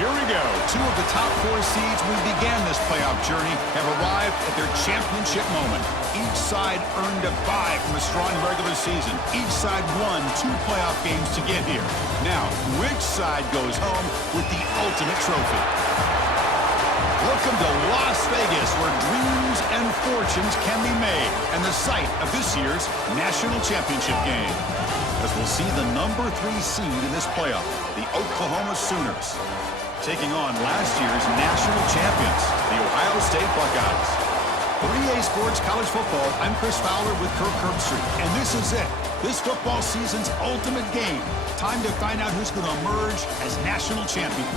Here we go. Two of the top four seeds we began this playoff journey have arrived at their championship moment. Each side earned a bye from a strong regular season. Each side won 2 playoff games to get here. Now, which side goes home with the ultimate trophy? Welcome to Las Vegas, where dreams and fortunes can be made, and the site of this year's national championship game. As we'll see the number 3 seed in this playoff, the Oklahoma Sooners, taking on last year's national champions, the Ohio State Buckeyes. 3A Sports College Football, I'm Chris Fowler with Kirk Herbstreit, and this is it. This football season's ultimate game. Time to find out who's going to emerge as national champion.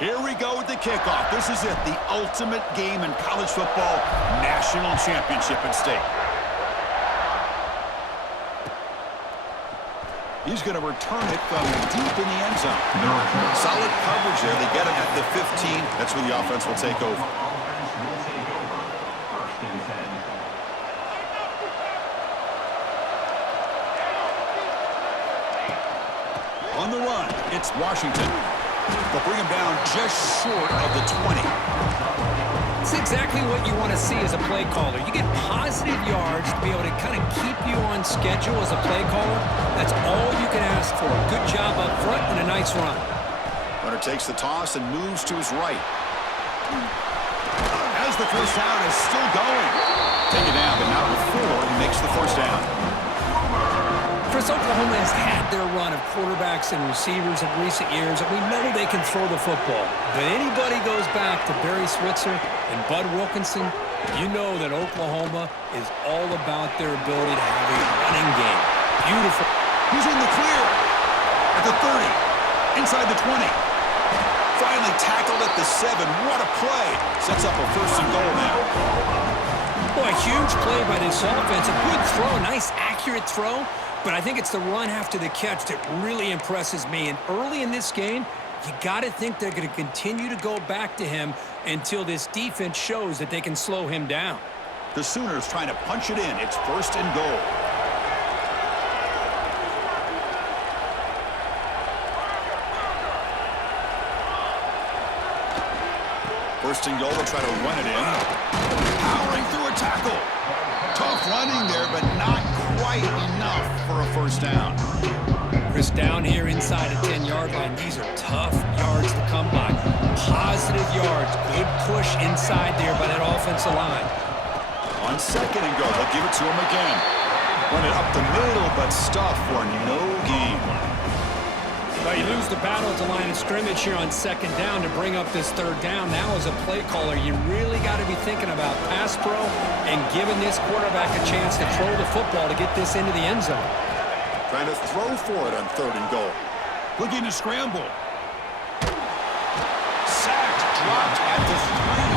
Here we go with the kickoff. This is it, the ultimate game in college football, national championship at stake. He's going to return it from deep in the end zone. Solid coverage there. They get him at the 15. That's where the offense will take over. On the run, it's Washington. They'll bring him down just short of the 20. It's exactly what you want to see as a play caller. You get positive yards to be able to kind of keep you on schedule as a play caller. That's all you can ask for. Good job up front and a nice run. Runner takes the toss and moves to his right. As the first down is still going. Take it down, but not before he makes the first down. Chris, Oklahoma has had their run of quarterbacks and receivers in recent years, and we know they can throw the football. But anybody goes back to Barry Switzer and Bud Wilkinson, you know that Oklahoma is all about their ability to have a running game. Beautiful. He's in the clear at the 30, inside the 20. Finally tackled at the 7. What a play. Sets up a 1st and goal now. Boy, a huge play by this offense. A good throw, a nice accurate throw. But I think it's the run after the catch that really impresses me. And early in this game, you got to think they're going to continue to go back to him until this defense shows that they can slow him down. The Sooners trying to punch it in. It's 1st and goal. First and goal, they'll try to run it in. Powering through a tackle. Tough running there, but not quite enough for a 1st down. Chris, down here inside the 10-yard line, these are tough yards to come by. Positive yards. Good push inside there by that offensive line. On 2nd and goal, they'll give it to him again. Run it up the middle, but stuff for no gain. Well, you lose the battle at the line of scrimmage here on 2nd down to bring up this 3rd down. Now as a play caller, you really got to be thinking about pass pro and giving this quarterback a chance to throw the football to get this into the end zone. Trying to throw for it on 3rd and goal. Looking to scramble. Sacked, dropped at the 3.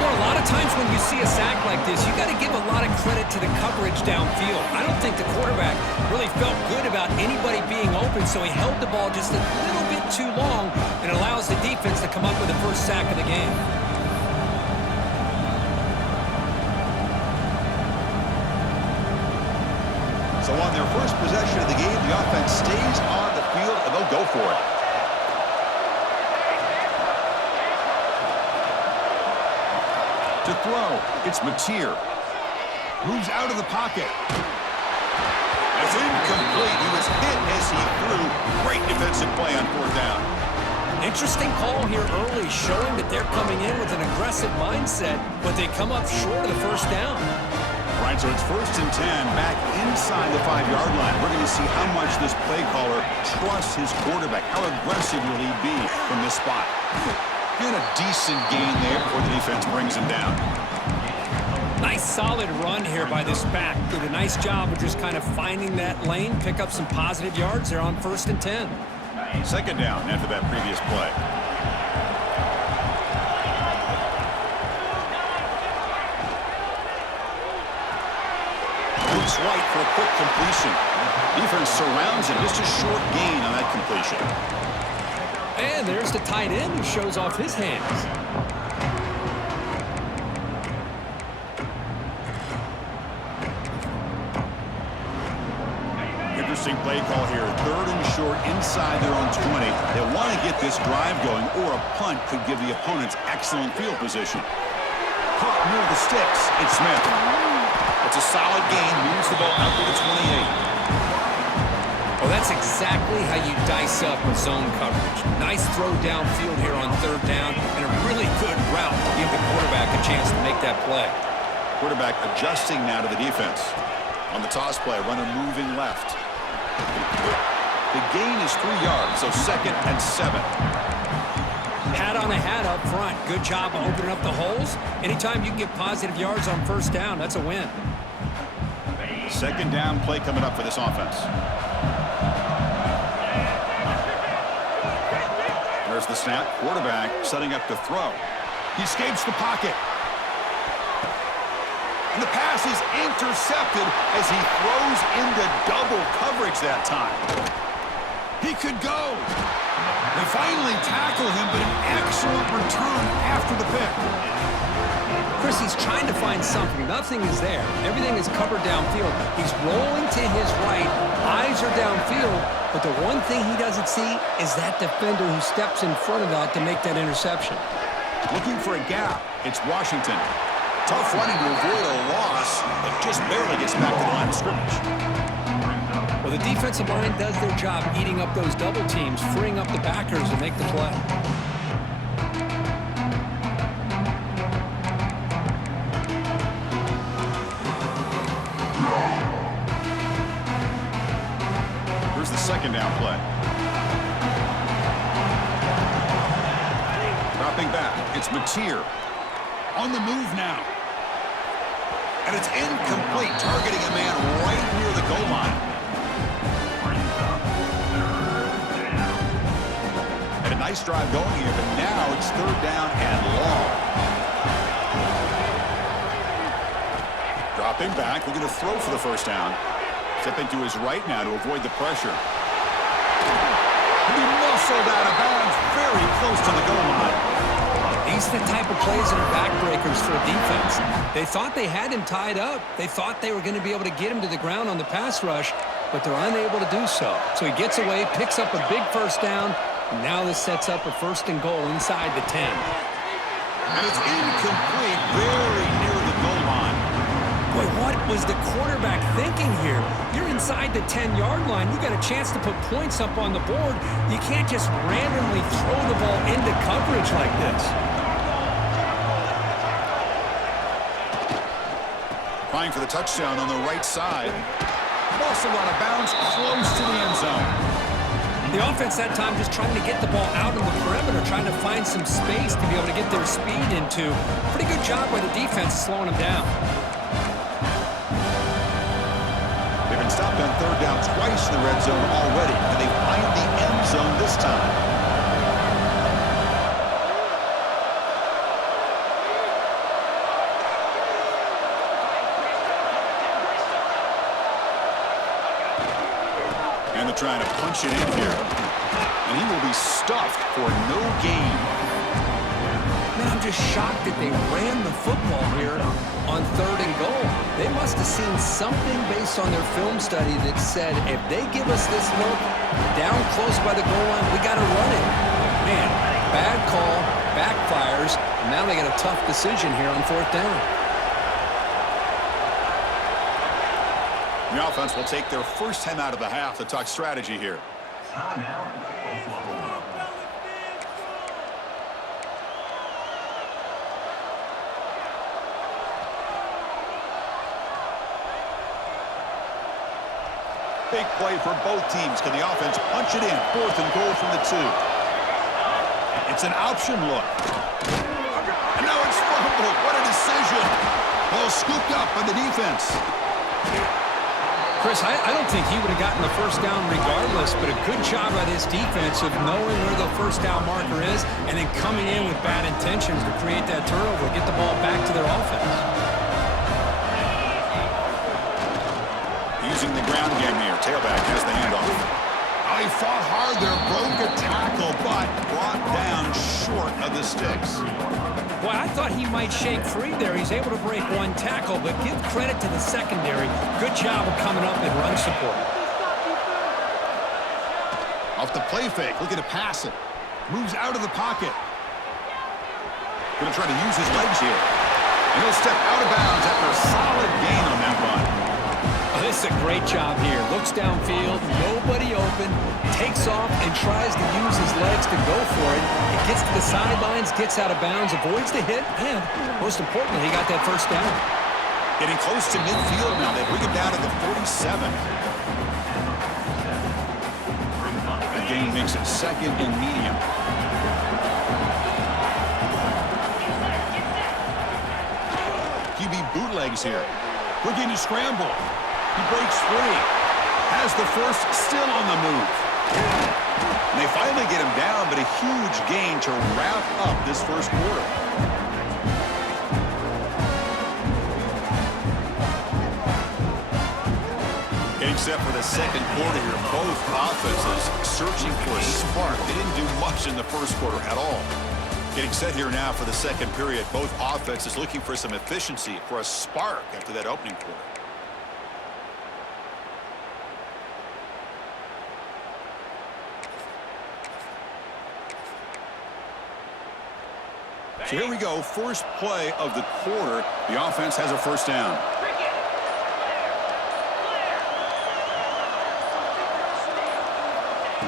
Well, a lot of times when you see a sack like this, you got to give a lot of credit to the coverage downfield. I don't think the quarterback really felt good about anybody being open, so he held the ball just a little bit too long and allows the defense to come up with the 1st sack of the game. So on their first possession of the game, the offense stays on the field, and they'll go for it. To throw, it's Mateer. Moves out of the pocket. That's incomplete. He was hit as he threw. Great defensive play on 4th down. Interesting call here early, showing that they're coming in with an aggressive mindset, but they come up short of the 1st down. Right, so it's 1st and 10, back inside the 5-yard line. We're going to see how much this play caller trusts his quarterback. How aggressive will he be from this spot? And a decent gain there before the defense brings him down. Nice solid run here by this back. Did a nice job of just kind of finding that lane, pick up some positive yards there on 1st and 10. 2nd down after that previous play. Looks right for a quick completion. Defense surrounds him. Just a short gain on that completion. And there's the tight end who shows off his hands. Interesting play call here. 3rd and short inside their own 20. They want to get this drive going, or a punt could give the opponents excellent field position. Caught near the sticks. It's Smith. It's a solid gain. Moves the ball out to the 28. Well, that's exactly how you dice up a zone coverage. Nice throw downfield here on 3rd down, and a really good route to give the quarterback a chance to make that play. Quarterback adjusting now to the defense. On the toss play, runner moving left. The gain is 3 yards, so 2nd and 7. Hat on a hat up front. Good job of opening up the holes. Anytime you can get positive yards on 1st down, that's a win. 2nd down play coming up for this offense. There's the snap. Quarterback setting up to throw. He escapes the pocket. And the pass is intercepted as he throws into double coverage that time. He could go. They finally tackle him, but an excellent return after the pick. Chris, he's trying to find something. Nothing is there. Everything is covered downfield. He's rolling to his right. Eyes are downfield. But the one thing he doesn't see is that defender who steps in front of that to make that interception. Looking for a gap. It's Washington. Tough running to avoid a loss, but just barely gets back to the line of scrimmage. Well, the defensive line does their job eating up those double teams, freeing up the backers to make the play. Dropping back, it's Mateer. On the move now. And it's incomplete, targeting a man right near the goal line. And a nice drive going here, but now it's third down and long. Dropping back, looking to throw for the first down. Stepping to his right now to avoid the pressure. He muscled out of bounds very close to the goal line. These are the type of plays that are backbreakers for a defense. They thought they had him tied up. They thought they were going to be able to get him to the ground on the pass rush, but they're unable to do so. So he gets away, picks up a big first down, and now this sets up a first and goal inside the 10. And it's incomplete, very near the goal line. Boy, what was the quarterback thinking here? You're inside the 10-yard line. You got a chance to put points up on the board. You can't just randomly throw the ball into coverage like this. Trying for the touchdown on the right side. Muscled out of bounds, close to the end zone. The offense that time just trying to get the ball out on the perimeter, trying to find some space to be able to get their speed into. Pretty good job by the defense slowing them down. They've been stopped on third down twice in the red zone already, and they find the end zone this time. And they're trying to punch it in here. And he will be stuffed for no gain. Man, I'm just shocked that they ran the football here on third and goal. They must have seen something based on their film study that said, if they give us this look down close by the goal line, we got to run it. Man, bad call, backfires, and now they got a tough decision here on fourth down. The offense will take their first time out of the half to talk strategy here. Big play for both teams. Can the offense punch it in? Fourth and goal from the 2. It's an option look. And now it's fumbled. What a decision. Ball scooped up by the defense. Chris, I don't think he would have gotten the first down regardless, but a good job by this defense of knowing where the first down marker is and then coming in with bad intentions to create that turnover, get the ball back to their offense. Using the ground game here. Tailback has the handoff. Oh, he fought hard there, broke a tackle, but brought down short of the sticks. Boy, I thought he might shake free there. He's able to break one tackle, but give credit to the secondary. Good job of coming up and run support. Off the play fake, looking to pass it. Moves out of the pocket. Going to try to use his legs here. And he'll step out of bounds after a solid gain on that run. Oh, this is a great job here. Looks downfield, nobody open, takes off and tries to use his legs to go for it. He gets to the sidelines, gets out of bounds, avoids the hit, and most importantly, he got that first down. Getting close to midfield now. They bring it down to the 47. The gain makes it second and medium. QB bootlegs here. Looking to scramble. He breaks free. Has the first, still on the move. And they finally get him down, but a huge gain to wrap up this first quarter. Getting set for the second quarter here. Both offenses searching for a spark. They didn't do much in the first quarter at all. Getting set here now for the second period. Both offenses looking for some efficiency, for a spark after that opening quarter. So here we go, first play of the quarter. The offense has a first down.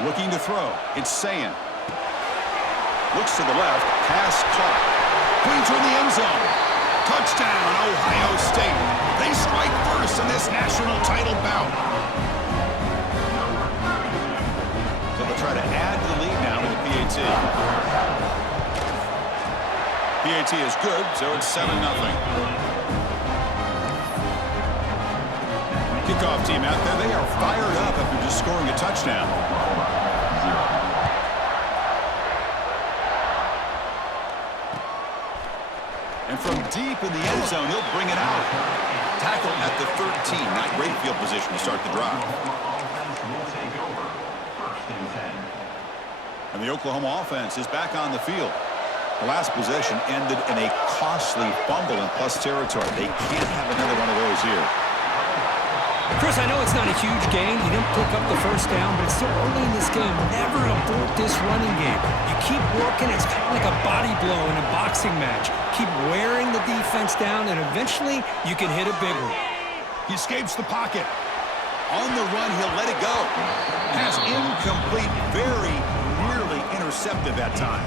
Looking to throw. It's Sayin. Looks to the left. Pass caught. Going toward the end zone. Touchdown, Ohio State. They strike first in this national title bout. So they'll try to add to the lead now with the PAT. PAT is good, so it's 7-0. Kickoff team out there, they are fired up after just scoring a touchdown. And from deep in the end zone, he'll bring it out. Tackle at the 13. Not great field position to start the drive. And the Oklahoma offense is back on the field. The last possession ended in a costly fumble in plus territory. They can't have another one of those here. Chris, I know it's not a huge gain. You didn't pick up the first down, but it's still early in this game. Never abort this running game. You keep working. It's kind of like a body blow in a boxing match. Keep wearing the defense down, and eventually you can hit a big one. He escapes the pocket. On the run, he'll let it go. Pass incomplete. Very nearly intercepted that time.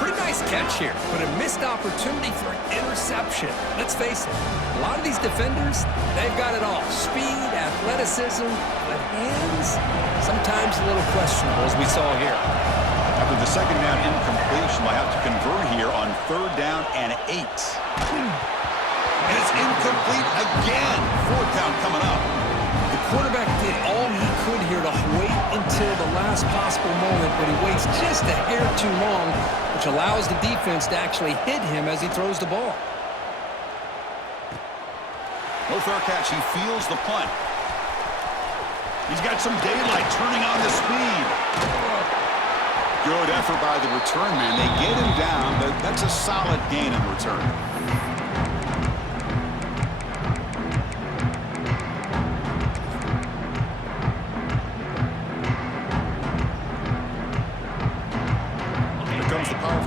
Pretty nice catch here, but a missed opportunity for an interception. Let's face it, a lot of these defenders, they've got it all. Speed, athleticism, but hands, sometimes a little questionable, as we saw here. After the second down incompletion, they'll have to convert here on 3rd down and 8. And it's incomplete again. 4th down coming up. The quarterback did all he could here to wait until the last possible moment, but he waits just a hair too long, which allows the defense to actually hit him as he throws the ball. No fair catch. He feels the punt. He's got some daylight turning on the speed. Good effort by the return man. They get him down, but that's a solid gain in return.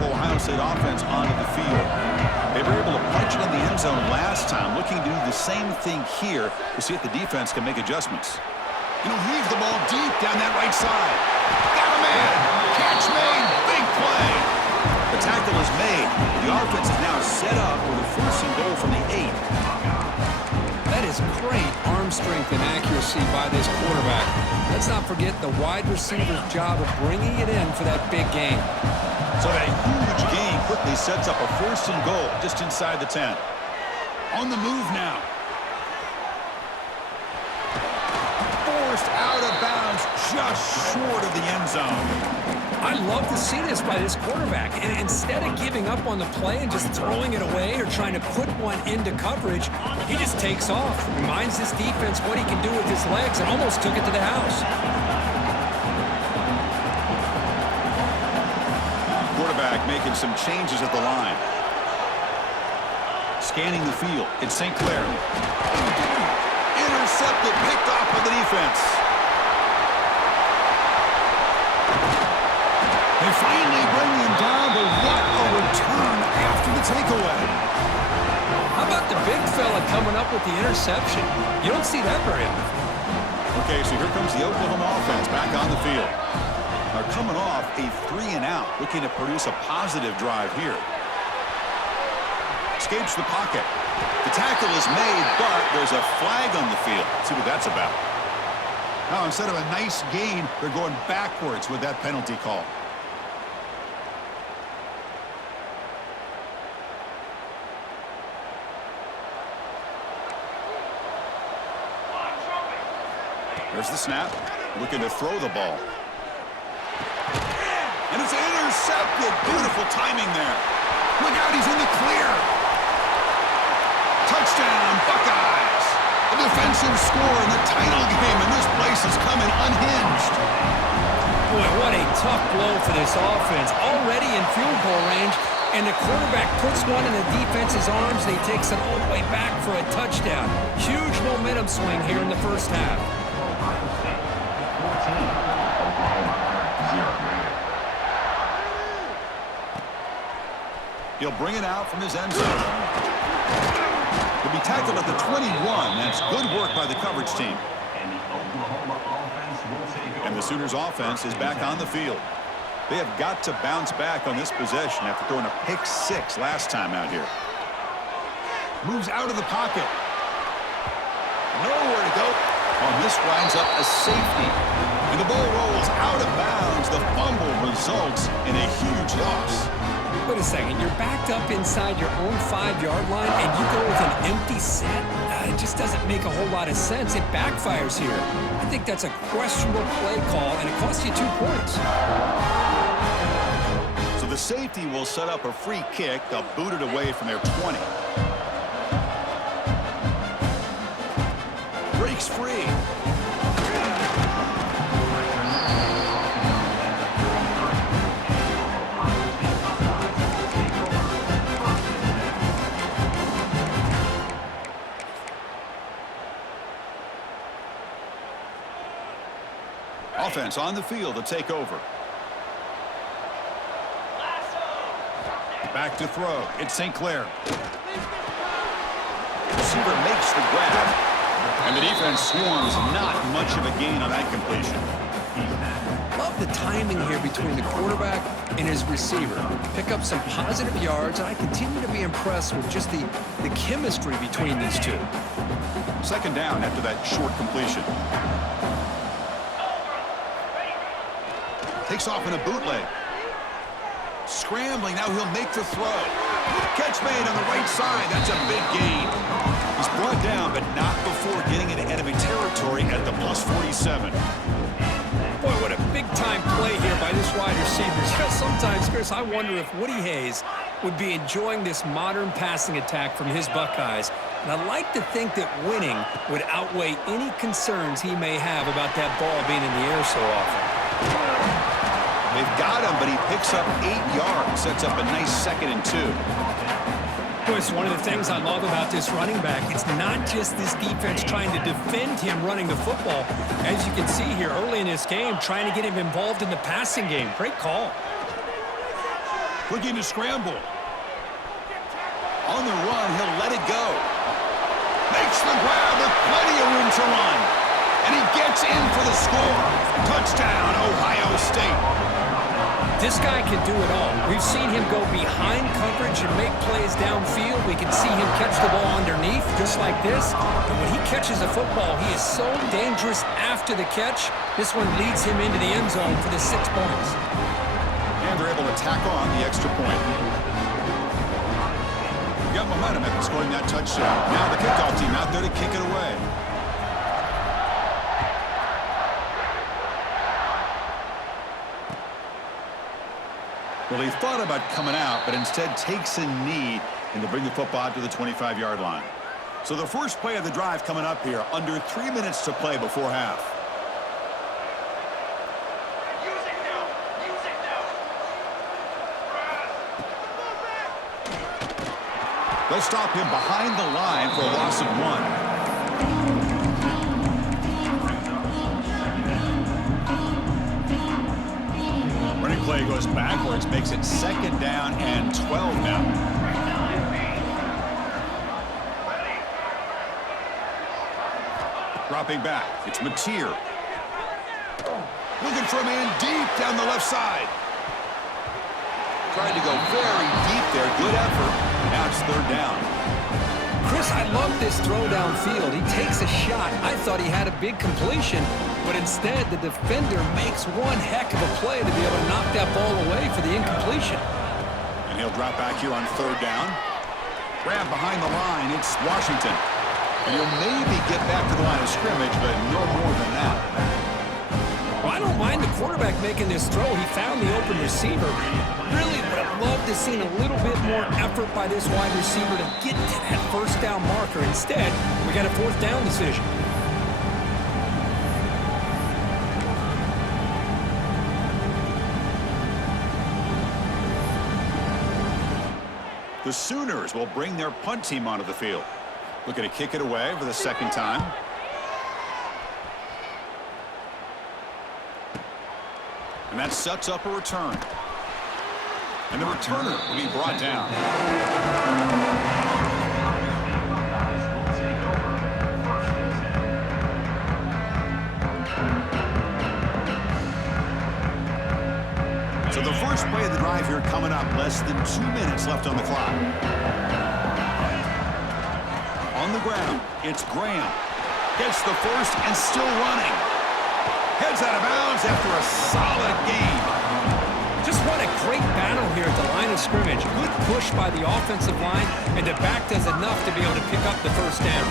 Ohio State offense onto the field. They were able to punch it in the end zone last time, looking to do the same thing here to see if the defense can make adjustments. Heave the ball deep down that right side. Got a man. Catch made. Big play. The tackle is made. The offense is now set up with a 1st and goal from the 8. That is great arm strength and accuracy by this quarterback. Let's not forget the wide receiver's job of bringing it in for that big game. So that huge gain quickly sets up a 1st and goal just inside the 10. On the move now. Forced out of bounds just short of the end zone. I love to see this by this quarterback. And instead of giving up on the play and just throwing it away or trying to put one into coverage, he just takes off. Reminds this defense what he can do with his legs and almost took it to the house. Quarterback making some changes at the line. Scanning the field. It's St. Clair. Intercepted, picked off by the defense. They finally bring him down, but what a return after the takeaway. How about the big fella coming up with the interception? You don't see that very often. Okay, so here comes the Oklahoma offense back on the field. Are coming off a 3-and-out, looking to produce a positive drive here. Escapes the pocket. The tackle is made, but there's a flag on the field. Let's see what that's about. Now, instead of a nice gain, they're going backwards with that penalty call. There's the snap. Looking to throw the ball. And it's intercepted. Beautiful timing there. Look out, he's in the clear. Touchdown, Buckeyes. A defensive score in the title game, and this place is coming unhinged. Boy, what a tough blow for this offense. Already in field goal range, and the quarterback puts one in the defense's arms, and he takes it all the way back for a touchdown. Huge momentum swing here in the first half. He'll bring it out from his end zone. He'll be tackled at the 21. That's good work by the coverage team. And the Sooners offense is back on the field. They have got to bounce back on this possession after throwing a pick-6 last time out here. Moves out of the pocket. Nowhere to go. And this winds up a safety. And the ball rolls out of bounds. The fumble results in a huge loss. Well, Wait a second. You're backed up inside your own 5-yard line, and you go with an empty set? It just doesn't make a whole lot of sense. It backfires here. I think that's a questionable play call, and it costs you 2 points. So the safety will set up a free kick. They'll boot it away from their 20. Breaks free. Offense on the field to take over. Back to throw. It's St. Clair. Receiver makes the grab. And the defense swarms. Not much of a gain on that completion. Love the timing here between the quarterback and his receiver. Pick up some positive yards, and I continue to be impressed with just the chemistry between these two. Second down after that short completion. Takes off in a bootleg. Scrambling, now he'll make the throw. Catch made on the right side. That's a big gain. He's brought down, but not before getting into enemy territory at the +47. Boy, what a big-time play here by this wide receiver. Sometimes, Chris, I wonder if Woody Hayes would be enjoying this modern passing attack from his Buckeyes. And I'd like to think that winning would outweigh any concerns he may have about that ball being in the air so often. They've got him, but he picks up 8 yards. Sets up a nice 2nd and 2. Boy, it's one of the things I love about this running back. It's not just this defense trying to defend him running the football. As you can see here early in this game, trying to get him involved in the passing game. Great call. Looking to scramble. On the run, he'll let it go. Makes the grab with plenty of room to run. And he gets in for the score. Touchdown, Ohio State. This guy can do it all. We've seen him go behind coverage and make plays downfield. We can see him catch the ball underneath just like this. And when he catches a football, he is so dangerous after the catch. This one leads him into the end zone for the 6 points. And they're able to tack on the extra point. Got momentum after scoring that touchdown. Now the kickoff team out there to kick it away. Well, he thought about coming out, but instead takes a knee and to bring the football out to the 25-yard line. So the first play of the drive coming up here, under 3 minutes to play before half. They'll stop him behind the line for a loss of 1. Running play goes backwards, makes it 2nd down and 12 now. Dropping back, it's Mateer. Looking for a man deep down the left side. Tried to go very deep there, good effort. Now it's 3rd down. Chris, I love this throw downfield. He takes a shot. I thought he had a big completion, but instead the defender makes one heck of a play to be able to knock that ball away for the incompletion. And he'll drop back here on 3rd down. Grab behind the line, it's Washington. And he'll maybe get back to the line of scrimmage, but no more than that. Well, I don't mind the quarterback making this throw. He found the open receiver. Really would have loved to see a little bit more effort by this wide receiver to get to that 1st down marker. Instead, we got a 4th down decision. The Sooners will bring their punt team onto the field. Looking to kick it away for the 2nd time. And that sets up a return. And the returner will be brought down. So the first play of the drive here coming up. Less than 2 minutes left on the clock. On the ground, it's Graham. Gets the first and still running. Heads out of bounds after a solid game. Just what a great battle battle here at the line of scrimmage. Good push by the offensive line, and the back does enough to be able to pick up the first down.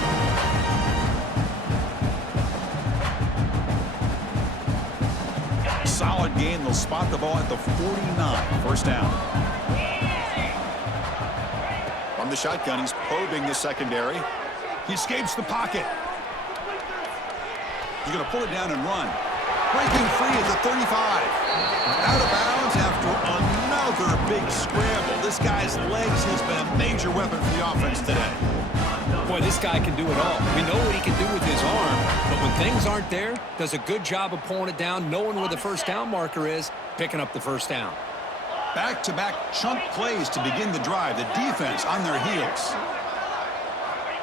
Solid gain. They'll spot the ball at the 49. First down. From the shotgun, he's probing the secondary. He escapes the pocket. He's going to pull it down and run. Breaking free at the 35. Out of bounds after another big scramble. This guy's legs has been a major weapon for the offense today. Boy, this guy can do it all. We know what he can do with his arm, but when things aren't there, does a good job of pulling it down, knowing where the first down marker is, picking up the first down. Back-to-back chunk plays to begin the drive. The defense on their heels.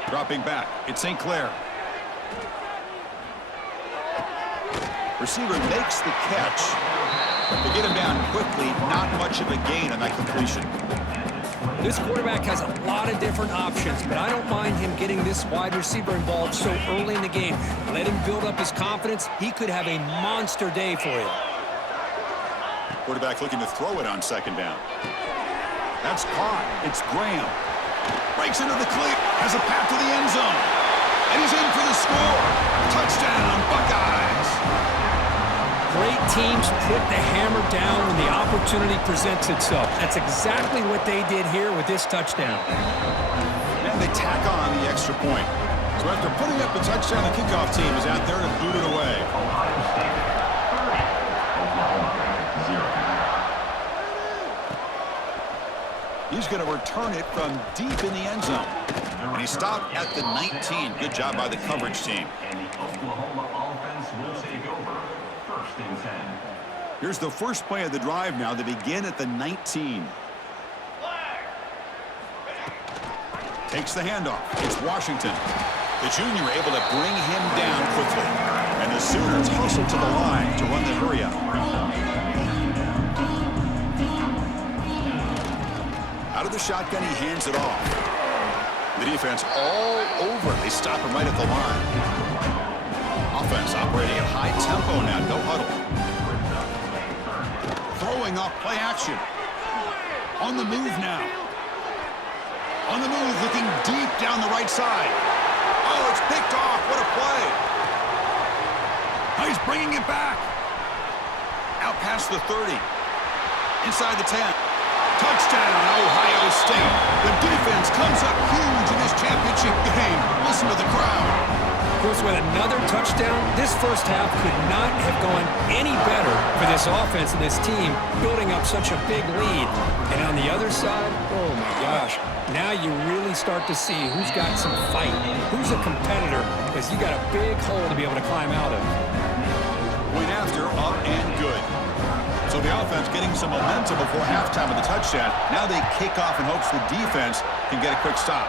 Dropping back, it's St. Clair. Receiver makes the catch. To get him down quickly, not much of a gain on that completion. This quarterback has a lot of different options, but I don't mind him getting this wide receiver involved so early in the game. Let him build up his confidence. He could have a monster day for you. Quarterback looking to throw it on second down. That's caught. It's Graham. Breaks into the clear. Has a path to the end zone. And he's in for the score. Touchdown, Buckeyes. Great teams put the hammer down when the opportunity presents itself. That's exactly what they did here with this touchdown. And they tack on the extra point. So after putting up the touchdown, the kickoff team is out there to boot it away. He's going to return it from deep in the end zone. And he stopped at the 19. Good job by the coverage team. And the Oklahoma offense will take over. First and 10. Here's the first play of the drive now. They begin at the 19. Takes the handoff. It's Washington. The junior able to bring him down quickly. And the Sooners hustle to the line to run the hurry up. Out of the shotgun, he hands it off. The defense all over. They stop him right at the line. Offense operating at high tempo now. No huddle. Throwing off play action. On the move now. On the move, looking deep down the right side. Oh, it's picked off. What a play. Oh, he's bringing it back. Out past the 30. Inside the 10. Touchdown, Ohio State. The defense comes up huge in this championship game. Listen to the crowd. Of course, with another touchdown, this first half could not have gone any better for this offense and this team, building up such a big lead. And on the other side, oh my gosh, now you really start to see who's got some fight, who's a competitor, because you got a big hole to be able to climb out of. Point after, up and good. So the offense getting some momentum before halftime of the touchdown. Now they kick off in hopes the defense can get a quick stop.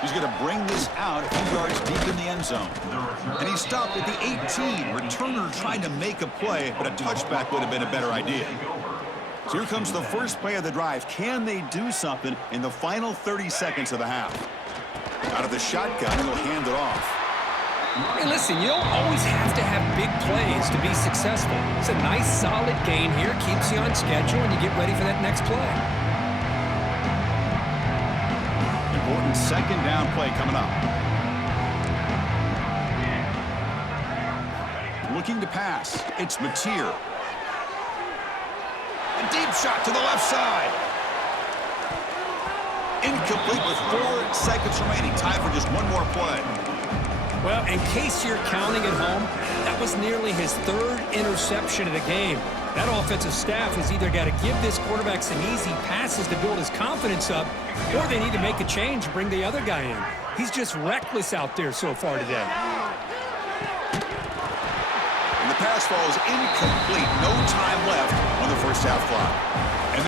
He's going to bring this out a few yards deep in the end zone. And he stopped at the 18. Returner tried to make a play, but a touchback would have been a better idea. So here comes the first play of the drive. Can they do something in the final 30 seconds of the half? Out of the shotgun, he'll hand it off. Hey, listen, you don't always have to have big plays to be successful. It's a nice, solid game here. Keeps you on schedule, and you get ready for that next play. Important second down play coming up. Looking to pass. It's Mateer. A deep shot to the left side. Incomplete with 4 seconds remaining. Time for just one more play. Well, in case you're counting at home, that was nearly his 3rd interception of the game. That offensive staff has either got to give this quarterback some easy passes to build his confidence up, or they need to make a change and bring the other guy in. He's just reckless out there so far today. And the pass falls incomplete. No time left on the first half clock.